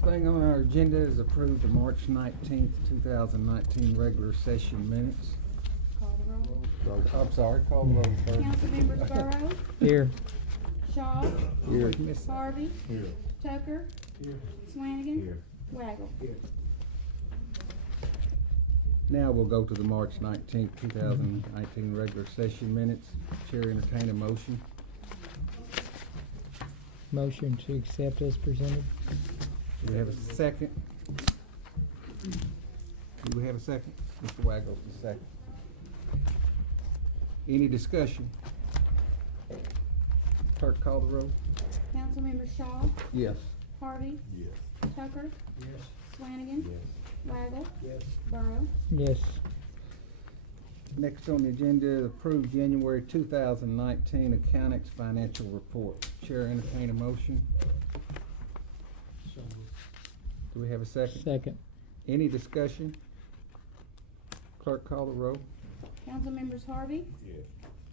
First thing on our agenda is approve the March 19th, 2019 regular session minutes. Call the roll. I'm sorry, call the roll first. Councilmembers Burrow, Here. Shaw, Here. Harvey, Here. Tucker, Swanigan, Here. Waggle. Now we'll go to the March 19th, 2019 regular session minutes. Chair entertain a motion. Motion to accept as presented. Do we have a second? Do we have a second? Mr. Waggle's the second. Any discussion? Clerk, call the roll. Councilmembers Shaw, Yes. Harvey, Yes. Tucker, Yes. Swanigan, Yes. Waggle, Yes. Burrow. Yes. Next on the agenda, approve January 2019 Accountants Financial Report. Chair entertain a motion. So Do we have a second? Second. Any discussion? Clerk, call the roll. Councilmembers Harvey, Yes.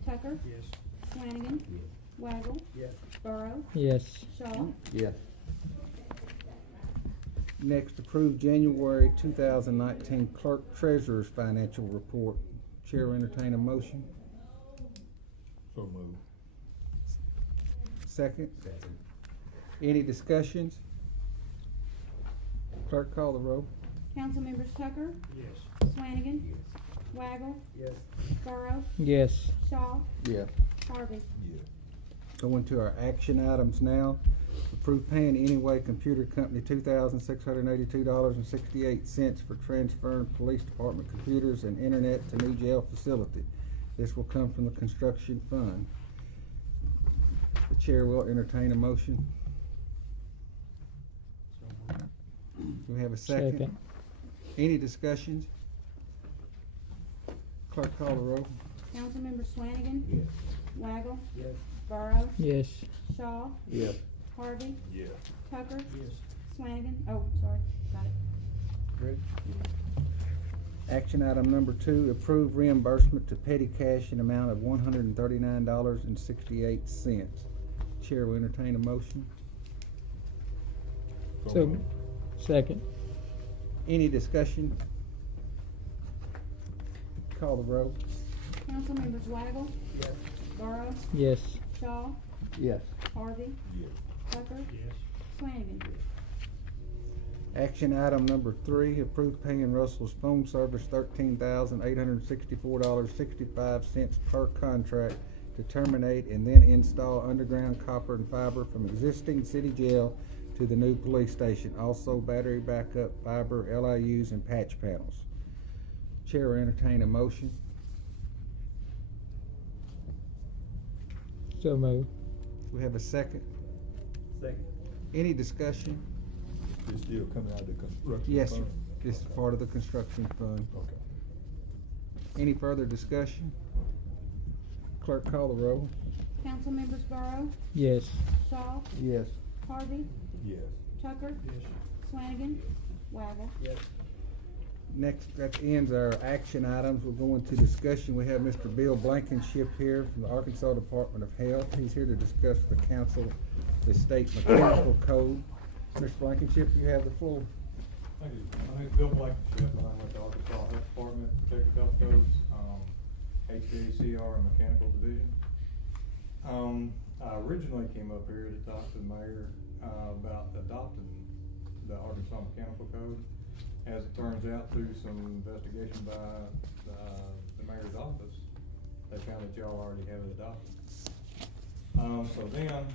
Tucker, Yes. Swanigan, Yes. Waggle, Yes. Burrow, Yes. Shaw. Yes. Next, approve January 2019 Clerk Treasurer's Financial Report. Chair entertain a motion. So moved. Second. Second. Any discussions? Clerk, call the roll. Councilmembers Tucker, Yes. Swanigan, Yes. Waggle, Yes. Burrow, Yes. Shaw, Yes. Harvey. Yes. Going to our action items now. Approve paying Anyway Computer Company $2,682.68 for transferring police department computers and internet to new jail facility. This will come from the construction fund. The chair will entertain a motion. So moved. Do we have a second? Second. Any discussions? Clerk, call the roll. Councilmembers Swanigan, Yes. Waggle, Yes. Burrow, Yes. Shaw, Yes. Harvey, Yes. Tucker, Yes. Swanigan, oh, sorry, got it. Ready? Action item number 2, approve reimbursement to petty cash in amount of $139.68. Chair will entertain a motion. So, second. Any discussion? Call the roll. Councilmembers Waggle, Yes. Burrow, Yes. Shaw, Yes. Harvey, Yes. Tucker, Yes. Swanigan. Action item number 3, approve paying Russell's phone service $13,864.65 per contract to terminate and then install underground copper and fiber from existing city jail to the new police station. Also battery backup, fiber, LIUs, and patch panels. Chair will entertain a motion. So moved. We have a second. Second. Any discussion? This still coming out of the construction? Yes, sir. fund? This is part of the construction fund. Okay. Any further discussion? Clerk, call the roll. Councilmembers Burrow, Yes. Shaw, Yes. Harvey, Yes. Tucker, Yes. Swanigan, Waggle. Yes. Next, that ends our action items. We'll go into discussion. We have Mr. Bill Blankenship here from the Arkansas Department of Health. He's here to discuss with the council the state mechanical code. Mr. Blankenship, you have the floor. Thank you. My name is Bill Blankenship, and I'm with the Arkansas Health Department, Protective Health Codes, HVACR and Mechanical Division. I originally came up here to talk to the mayor, about adopting the Arkansas Mechanical Code. As it turns out, through some investigation by, the mayor's office, they found that y'all already have it adopted. So then,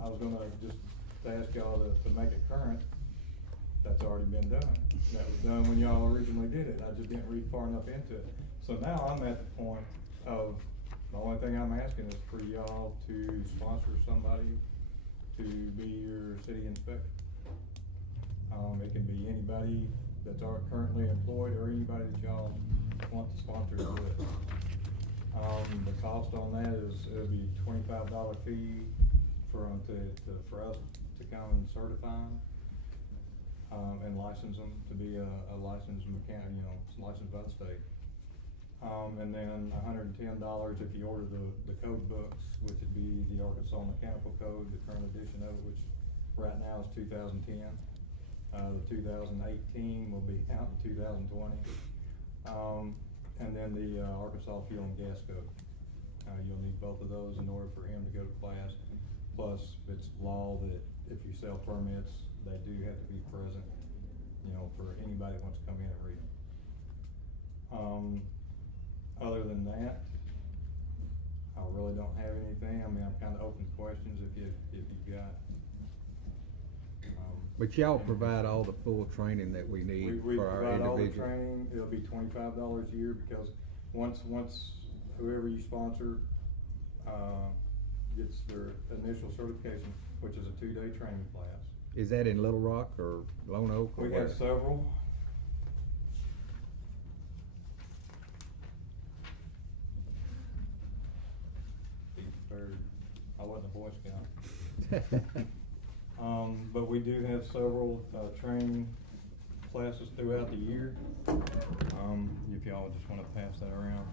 I was gonna just ask y'all to make it current. That's already been done. That was done when y'all originally did it. I just didn't read far enough into it. So now I'm at the point of, the only thing I'm asking is for y'all to sponsor somebody to be your city inspector. It can be anybody that's currently employed or anybody that y'all want to sponsor to do it. The cost on that is, it'll be $25 fee for us to come and certify them. And license them to be a licensed mechanic, licensed by the state. And then $110 if you order the code books, which would be the Arkansas Mechanical Code, the current edition of it, which right now is 2010. The 2018 will be out in 2020. And then the Arkansas Fuel and Gas Code. You'll need both of those in order for him to go to class. Plus, it's law that if you sell permits, they do have to be present, you know, for anybody that wants to come in and read them. Other than that, I really don't have anything. I mean, I'm kinda open to questions if you've got. But y'all provide all the full training that we need We for our provide all the individual. training. It'll be $25 a year because once whoever you sponsor, gets their initial certification, which is a 2-day training class. Is that in Little Rock or Lone Oak or We where? have several. Be prepared. I wasn't a Boy Scout. But we do have several, training classes throughout the year. If y'all just wanna pass that around.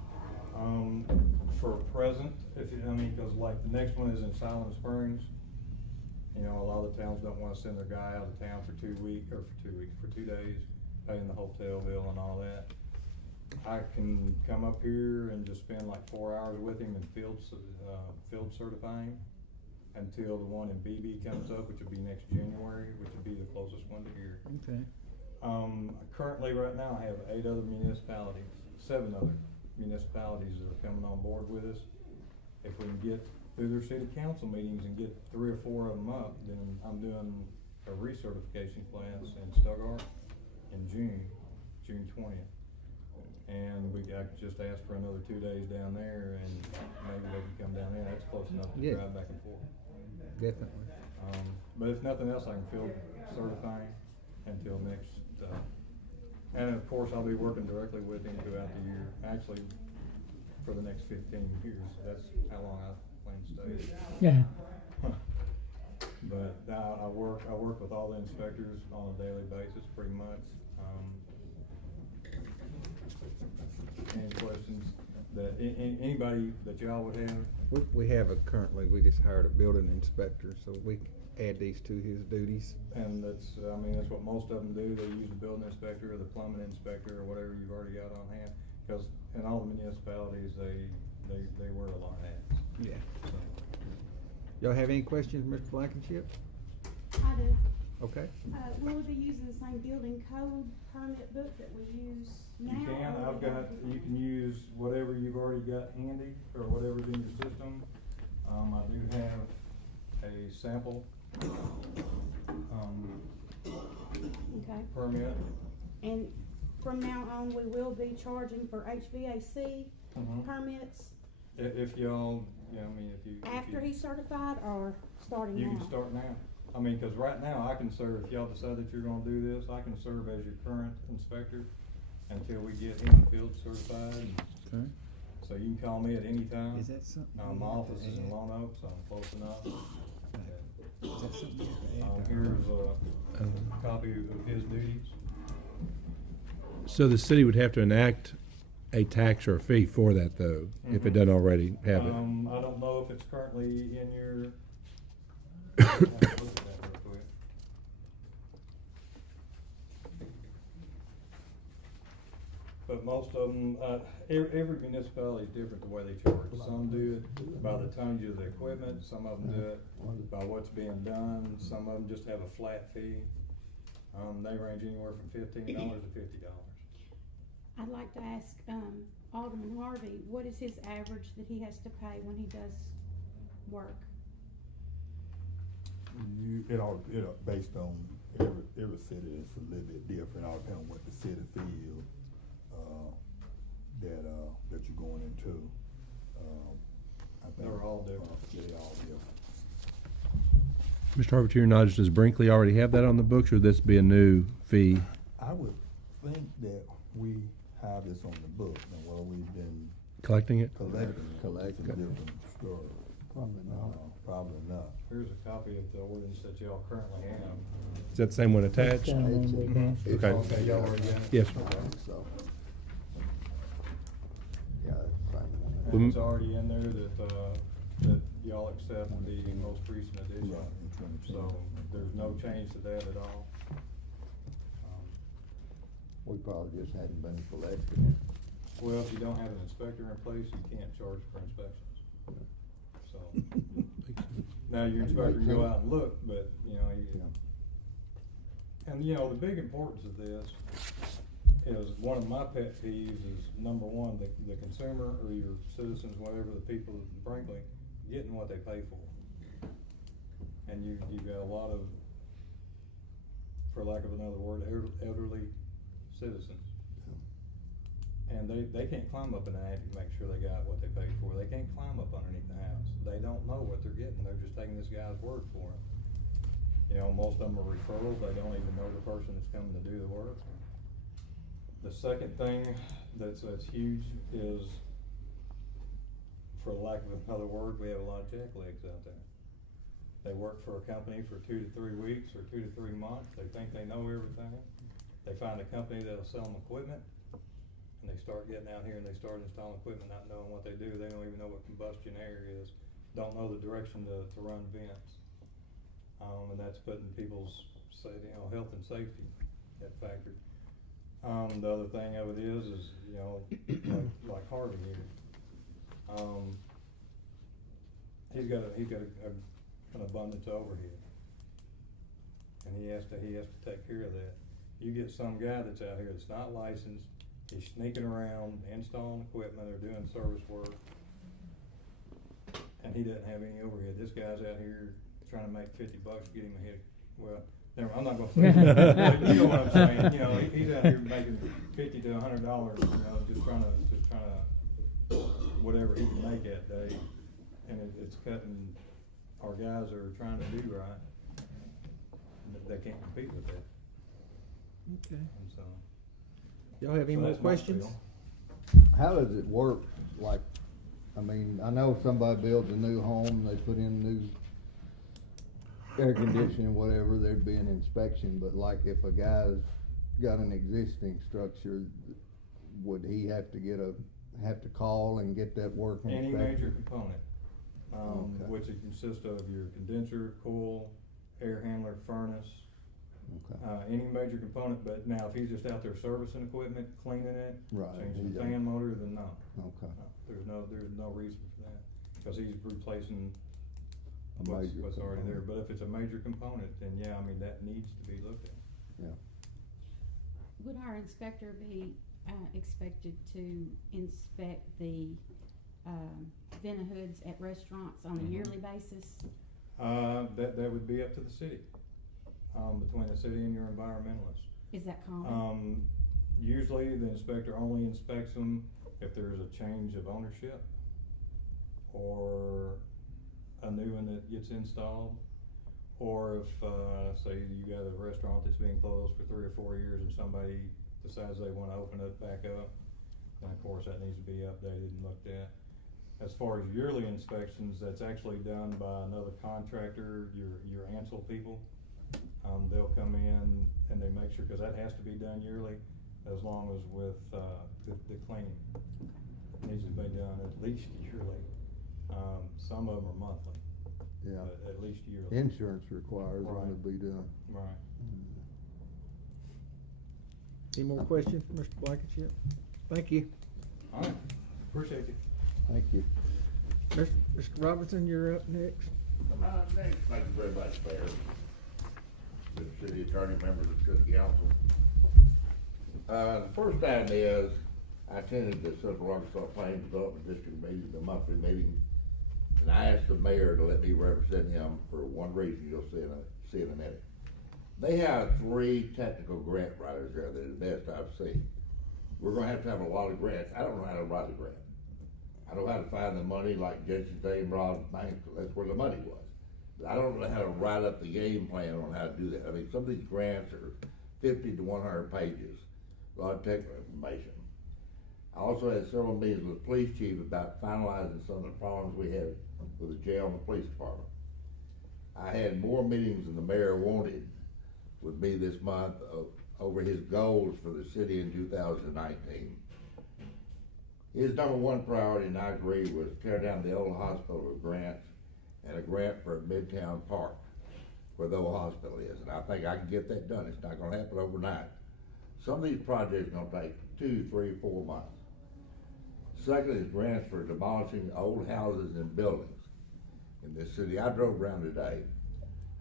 For present, cause like the next one is in Silent Springs. You know, a lot of the towns don't wanna send their guy out of town for 2 days, paying the hotel bill and all that. I can come up here and just spend like 4 hours with him and field certifying until the one in BB comes up, which will be next January, which will be the closest one to here. Okay. Currently, right now, I have 7 other municipalities that are coming on board with us. If we can get through their city council meetings and get 3 or 4 of them up, then I'm doing a recertification class in Stuttgart in June 20th. And I just asked for another 2 days down there, and maybe they can come down there. That's close enough to Yeah. drive back and forth. Definitely. But if nothing else, I can field certifying until next, and of course, I'll be working directly with him throughout the year, actually, for the next 15 years. That's how long I plan to stay. Yeah. But I work with all the inspectors on a daily basis, pretty much. Any questions that, anybody that y'all would have? We have we just hired a building inspector, so we can add these to his duties. And that's what most of them do. They use the building inspector or the plumbing inspector or whatever you've already got on hand. Cause in all the municipalities, they wear a lot of hats. Yeah. So, Y'all have any questions, Mr. Blankenship? I do. Okay. Will we be using the same building code permit book that we use now? you can, or you can use whatever you've already got handy or whatever's in your system. I do have a sample, Okay. permit. And from now on, we will be charging for HVAC Mhm. permits If y'all, if you. after he's certified or starting You now? can start now. Cause right now I can serve, if y'all decide that you're gonna do this, I can serve as your current inspector until we get him field certified. Okay. So you can call me at any time. Is that something? My we have to office is in add? Lone Oak, so I'm close enough. Is that something we have to add to Here's our- a copy of his duties. So the city would have to enact a tax or a fee for that, though, if it Mhm. doesn't already have it. I don't know if it's currently in your. I'll have to look at that real quick. But most of them, every municipality is different the way they charge. Some do it by the tonnage of the equipment, some of them do it by what's being done, some of them just have a flat fee. They range anywhere from $15 to $50. I'd like to ask, Alderman Harvey, what is his average that he has to pay when he does work? It all based on every city is a little bit different, all depending on what the city feels, that you're going into. I think, They're all different. Yeah, they all different. Mr. Harvey, to your knowledge, does Brinkley already have that on the books, or would this be a new fee? I would think that we have this on the book, and while we've been Collecting it? collecting some different stores. Probably Probably not. Here's a copy of the ordinance that y'all currently have. Is that the same one attached? Same one we have. Okay. Okay, y'all already got it? Yes, sir. So. Yeah, that's fine. And it's already in there that y'all accept the most recent edition. Right, in 2020. So there's no change to that at all. We probably just hadn't been selected. Well, if you don't have an inspector in place, you can't charge for inspections. So, now your inspector can go out and look, but, you know, and you know, the big importance of this is, one of my pet peeves is, number one, the consumer or your citizens, whatever, the people in Brinkley, getting what they pay for. And you've got a lot of, for lack of another word, elderly citizens. And they can't climb up in the attic to make sure they got what they paid for. They can't climb up underneath the house. They don't know what they're getting. They're just taking this guy's word for it. You know, most of them are referrals. They don't even know the person that's coming to do the work. The second thing that's huge is, for lack of another word, we have a lot of jacklegs out there. They work for a company for 2 to 3 weeks or 2 to 3 months. They think they know everything. They find a company that'll sell them equipment, and they start getting out here and they start installing equipment, not knowing what they do. They don't even know what combustion air is, don't know the direction to run vents. And that's putting people's, health and safety at factor. The other thing of it is, you know, like Harvey here. He's got an abundance of overhead, and he has to take care of that. You get some guy that's out here that's not licensed, he's sneaking around, installing equipment or doing service work, and he doesn't have any overhead. This guy's out here trying to make $50 to get him a hit. Well, never, I'm not gonna say that. You know what I'm saying? You know, he's out here making $50 to $100. You know, just trying to whatever he can make that day, and it's cutting. Our guys are trying to do right. They can't compete with that. Okay. And so. Y'all have any more That's my questions? spiel. How does it work? Like, I mean, I know if somebody builds a new home, they put in new air conditioning, whatever, there'd be an inspection, but like if a guy's got an existing structure, would he have to call and get that work Any inspected? major component, Okay. which it consists of your condenser, coil, air handler, furnace, Okay. any major component. But now, if he's just out there servicing equipment, cleaning it, Right, changing he the doesn't- fan motor, then no. Okay. No, there's no reason for that, because he's replacing A major what's already there. component. But if it's a major component, then yeah, I mean, that needs to be looked at. Yeah. Would our inspector be, expected to inspect the, vent hoods at restaurants on a Mhm. yearly basis? That would be up to the city, between the city and your environmentalist. Is that common? Usually the inspector only inspects them if there's a change of ownership or a new one that gets installed, or if, say you got a restaurant that's been closed for 3 or 4 years and somebody decides they wanna open it back up, then of course that needs to be updated and looked at. As far as yearly inspections, that's actually done by another contractor, your Ansel people. They'll come in and they make sure, cause that has to be done yearly, as long as with, the cleaning. It needs to be done at least yearly. Some of them are monthly, Yeah. but at least yearly. Insurance requires them to Right. be done. Right. Any more questions for Mr. Blankenship? Thank you. Alright, appreciate you. Thank you. Mr. Robinson, you're up next. Thank you very much, Mayor. Good city attorney, members of the city council. The first time is, I attended the Central Arkansas Plains Development District meeting, the monthly meeting, and I asked the mayor to let me represent him for one reason, you'll see in a minute. They have 3 technical grant writers there that are the best I've seen. We're gonna have a lot of grants. I don't know how to write a grant. I know how to find the money like Jason Day and Rob Bank, that's where the money was. But I don't know how to write up the game plan on how to do that. I mean, some of these grants are 50 to 100 pages, a lot of technical information. I also had several meetings with the police chief about finalizing some of the problems we had with the jail and the police department. I had more meetings than the mayor wanted with me this month over his goals for the city in 2019. His number 1 priority, and I agree, was tear down the old hospital with grants and a grant for Midtown Park where the old hospital is. And I think I can get that done. It's not gonna happen overnight. Some of these projects are gonna take 2, 3, 4 months. Second is grants for demolishing old houses and buildings in this city. I drove around today.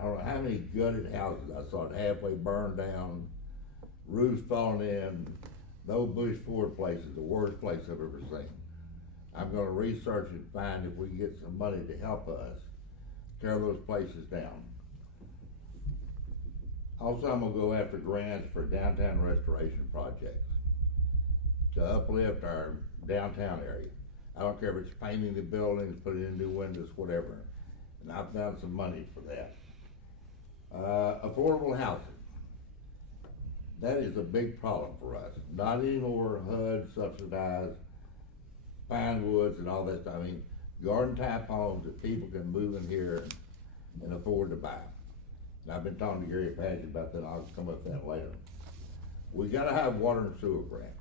I don't know how many gutted houses I saw halfway burned down, roofs falling in. The old Bush Ford place is the worst place I've ever seen. I'm gonna research and find if we can get some money to help us tear those places down. Also, I'm gonna go after grants for downtown restoration projects to uplift our downtown area. I don't care if it's painting the buildings, putting in new windows, whatever. And I've found some money for that. Affordable housing. That is a big problem for us. Not anymore HUD subsidized pine woods and all that stuff. I mean, garden type homes that people can move in here and afford to buy. And I've been talking to Gary Padgett about that, and I'll come up with that later. We gotta have water and sewer grants.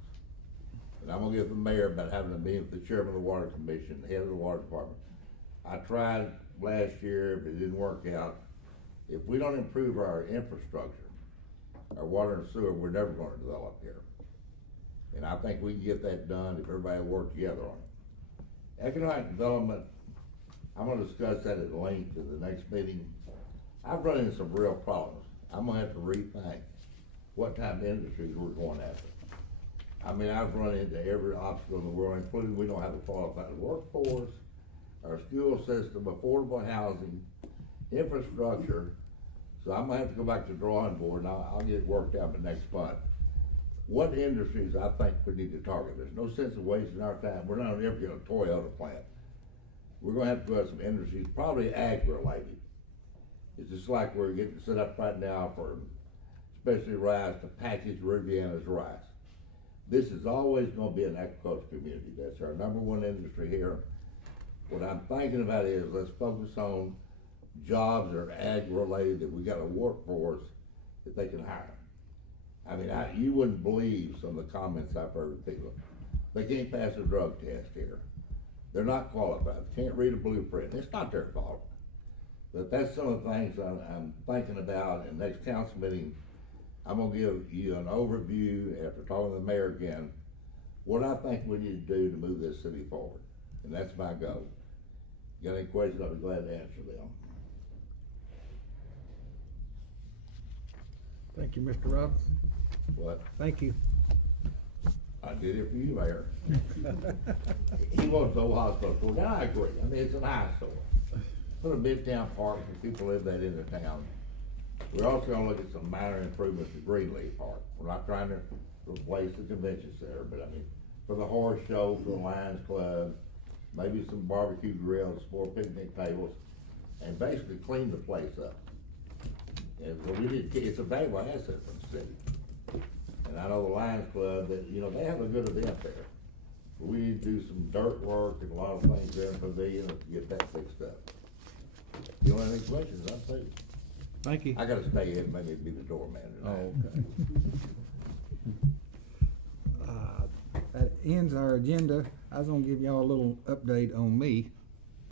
And I'm gonna give the mayor about having a meeting with the chairman of the water commission, the head of the water department. I tried last year, but it didn't work out. If we don't improve our infrastructure, our water and sewer, we're never gonna develop here. And I think we can get that done if everybody will work together on it. Economic development, I'm gonna discuss that at length in the next meeting. I've run into some real problems. I'm gonna have to rethink what type of industries we're going after. I mean, I've run into every obstacle in the world, including we don't have a qualified workforce, our school system, affordable housing, infrastructure. So I'm gonna have to go back to the drawing board, and I'll get it worked out by next month. What industries I think we need to target? There's no sense of wasting our time. We're not ever gonna Toyota plant. We're gonna have to go to some industries, probably ag related. It's just like we're getting set up right now for especially rice to package Riviana's rice. This is always gonna be an agricultural community. That's our number one industry here. What I'm thinking about is let's focus on jobs that are ag related, that we got a workforce that they can hire. I mean, you wouldn't believe some of the comments I've heard of people. They can't pass a drug test here. They're not qualified, they can't read a blueprint. It's not their fault. But that's some of the things I'm thinking about. In the next council meeting, I'm gonna give you an overview, after talking to the mayor again, what I think we need to do to move this city forward. And that's my goal. Got any questions, I'll be glad to answer them. Thank you, Mr. Robinson. What? Thank you. I did it for you, Mayor. He wants the old hospital store. Now, I agree. I mean, it's an eyesore. Put a midtown park for people who live that in the town. We're also gonna look at some minor improvements to Brinkley Park. We're not trying to replace the convention center, but I mean, for the horse show, for the Lions Club, maybe some barbecue grills, more picnic tables, and basically clean the place up. And so we need, it's a valuable asset for the city. And I know the Lions Club, that, you know, they have a good event there. But we need to do some dirt work and a lot of things there in the pavilion to get that fixed up. You want any questions? I'll tell you. Thank you. I gotta stay in, maybe be the doorman tonight. Oh, okay. That ends our agenda. I was gonna give y'all a little update on me.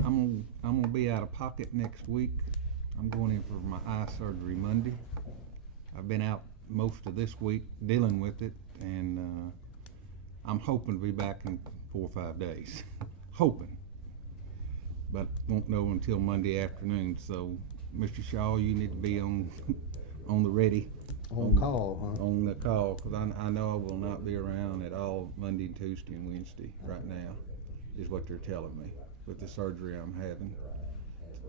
I'm gonna be out of pocket next week. I'm going in for my eye surgery Monday. I've been out most of this week dealing with it, and I'm hoping to be back in 4 or 5 days. Hoping. But won't know until Monday afternoon, so Mr. Shaw, you need to be on the ready. On call, huh? On the call, because I know I will not be around at all Monday, Tuesday, and Wednesday right now, is what they're telling me, with the surgery I'm having.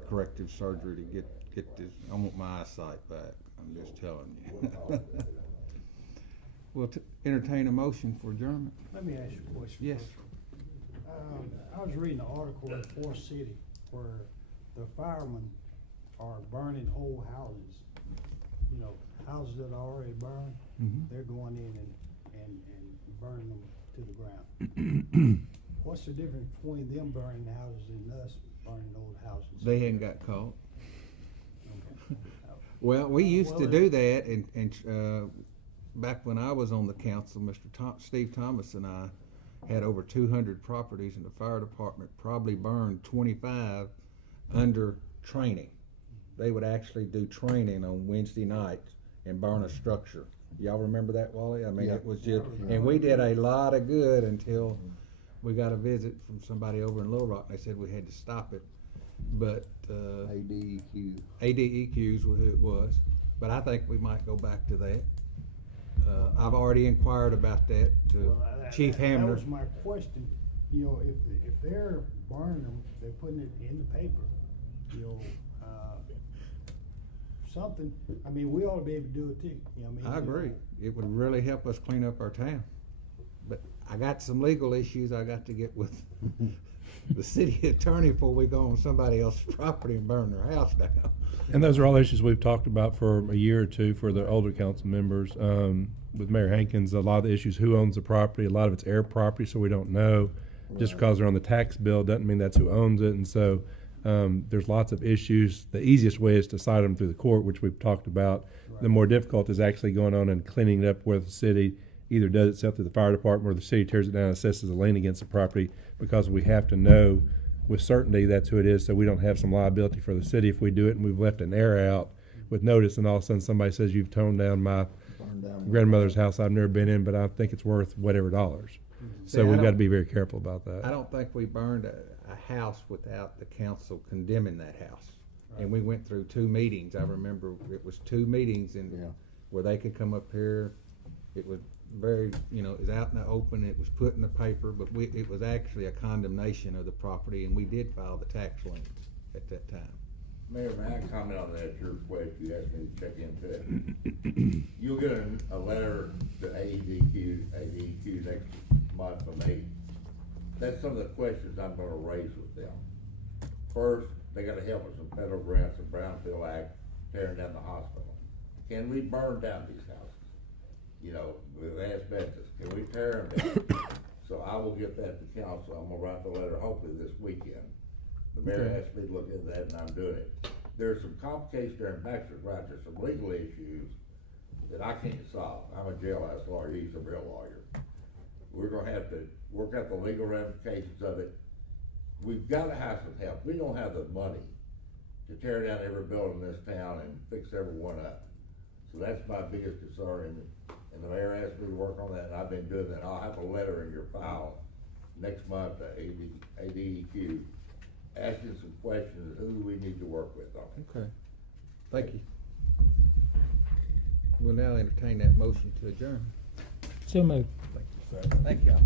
Corrective surgery to get this, I want my eyesight back, I'm just telling you. We'll entertain a motion for adjournment. Let me ask you a question. Yes. first. I was reading an article in Forest City where the firemen are burning old houses. You know, houses that are already burned, they're going in and burning them to the ground. What's the difference between them burning houses and us burning old houses? They hadn't got caught. Okay. Well, we used to Well, do that, and back when I was on the council, Steve Thomas and I had over 200 properties, and the fire department probably burned 25 under training. They would actually do training on Wednesday nights and burn a structure Y'all remember that, Wally? I mean, Yeah. it was just, Yeah. and we did a lot of good until we got a visit from somebody over in Little Rock, and they said we had to stop it. But, ADEQ. ADEQ's who it was, but I think we might go back to that. I've already inquired about that to Well, Chief that Hamner. was my question, you know, if they're burning them, they're putting it in the paper, you know, something, I mean, we ought to be able to do it too, you know what I mean? I agree. It would really help us clean up our town. But I got some legal issues I got to get with the city attorney before we go on somebody else's property and burn their house down. And those are all issues we've talked about for a year or two for the older council members. With Mayor Hankins, a lot of the issues, who owns the property, a lot of it's air property, so we don't know. Just because they're on the tax bill doesn't mean that's who owns it, and so there's lots of issues. The easiest way is to cite them through the court, which we've talked about. The more difficult is actually going on and cleaning it up where the city either does itself through the fire department or the city tears it down and assesses a lien against the property, because we have to know with certainty that's who it is, so we don't have some liability for the city if we do it and we've left an air out with notice and all of a sudden somebody says, you've torn down my Burned down. grandmother's house I've never been in, but I think it's worth whatever dollars. See, So I we've got to don't- be very careful about that. I don't think we burned a house without the council condemning that house. And we went through 2 meetings. I remember it was 2 meetings Yeah. and where they could come up here. It was very, you know, it was out in the open. It was put in the paper, but it was actually a condemnation of the property, and we did file the tax liens at that time. Mayor, may I comment on that, your request, you asked me to check into it. You'll get a letter to ADEQ next month from me. That's some of the questions I'm gonna raise with them. First, they gotta help us in federal grants and Brownfield Act, tearing down the hospital. Can we burn down these houses? You know, with asbestos, can we tear them down? So I will get that to council, I'm gonna write the letter hopefully this weekend. The mayor Okay. asked me to look into that, and I'm doing it. There's some complications there, and Baxter's right, there's some legal issues that I can't solve. I'm a jailhouse lawyer, he's a real lawyer. We're gonna have to work out the legal ramifications of it. We've gotta have some help. We don't have the money to tear down every building in this town and fix every one up. So that's my biggest concern, and the mayor asked me to work on that, and I've been doing that. I'll have a letter in your file next month to ADEQ, asking some questions, who do we need to work with on it? Okay. Thank you. We'll now entertain that motion to adjourn. So moved. Thank you, sir. Thank y'all.